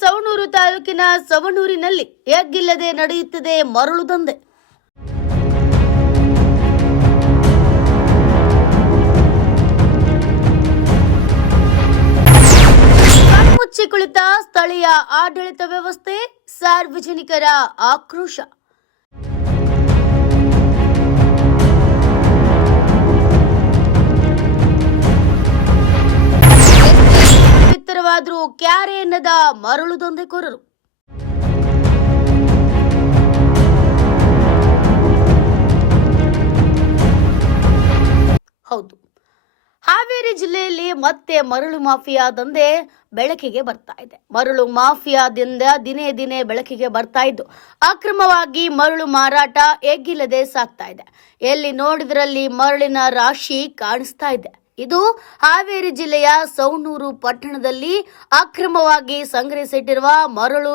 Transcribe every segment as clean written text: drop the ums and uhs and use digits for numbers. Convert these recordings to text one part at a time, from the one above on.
ಸವಣೂರು ತಾಲೂಕಿನ ಸವಣೂರಿನಲ್ಲಿ ಎಗ್ಗಿಲ್ಲದೆ ನಡೆಯುತ್ತಿದೆ ಮರಳು ದಂಧೆ. ಕಣ್ಮುಚ್ಚಿ ಕುಳಿತ ಸ್ಥಳೀಯ ಆಡಳಿತ ವ್ಯವಸ್ಥೆ, ಸಾರ್ವಜನಿಕರ ಆಕ್ರೋಶ. ಎತ್ತರವಾದರೂ ಕ್ಯಾರೆ ಎನ್ನದ ಮರಳು ದಂಧೆಕೋರರು. ಹೌದು, ಹಾವೇರಿ ಜಿಲ್ಲೆಯಲ್ಲಿ ಮತ್ತೆ ಮರಳು ಮಾಫಿಯಾ ದಂಧೆ ಬೆಳಕಿಗೆ ಬರ್ತಾ ಇದೆ. ಮರಳು ಮಾಫಿಯಾದಿಂದ ದಿನೇ ದಿನೇ ಬೆಳಕಿಗೆ ಬರ್ತಾ ಇದ್ದು ಅಕ್ರಮವಾಗಿ ಮರಳು ಮಾರಾಟ ಎಗ್ಗಿಲ್ಲದೆ ಸಾಗ್ತಾ ಇದೆ. ಎಲ್ಲಿ ನೋಡಿದ್ರಲ್ಲಿ ಮರಳಿನ ರಾಶಿ ಕಾಣಿಸ್ತಾ ಇದೆ. ಇದು ಹಾವೇರಿ ಜಿಲ್ಲೆಯ ಸವಣೂರು ಪಟ್ಟಣದಲ್ಲಿ ಅಕ್ರಮವಾಗಿ ಸಂಗ್ರಹಿಸಿಟ್ಟಿರುವ ಮರಳು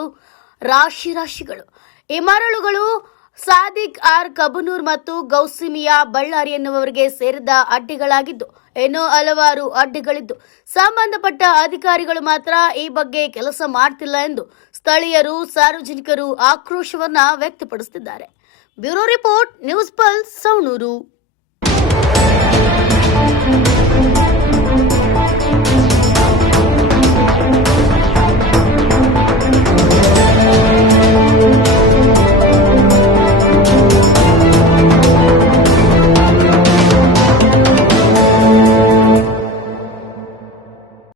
ರಾಶಿಗಳು. ಈ ಮರಳುಗಳು ಸಾದಿಕ್ ಆರ್ ಕಬನೂರ್ ಮತ್ತು ಗೌಸಿಮಿಯಾ ಬಳ್ಳಾರಿ ಎನ್ನುವವರಿಗೆ ಸೇರಿದ ಅಡ್ಡಿಗಳಾಗಿದ್ದು ಇನ್ನೂ ಹಲವಾರು ಅಡ್ಡಿಗಳಿದ್ದು ಸಂಬಂಧಪಟ್ಟ ಅಧಿಕಾರಿಗಳು ಮಾತ್ರ ಈ ಬಗ್ಗೆ ಕೆಲಸ ಮಾಡ್ತಿಲ್ಲ ಎಂದು ಸ್ಥಳೀಯರು, ಸಾರ್ವಜನಿಕರು ಆಕ್ರೋಶವನ್ನ ವ್ಯಕ್ತಪಡಿಸುತ್ತಿದ್ದಾರೆ. Bureau report, news pulse, Savanur.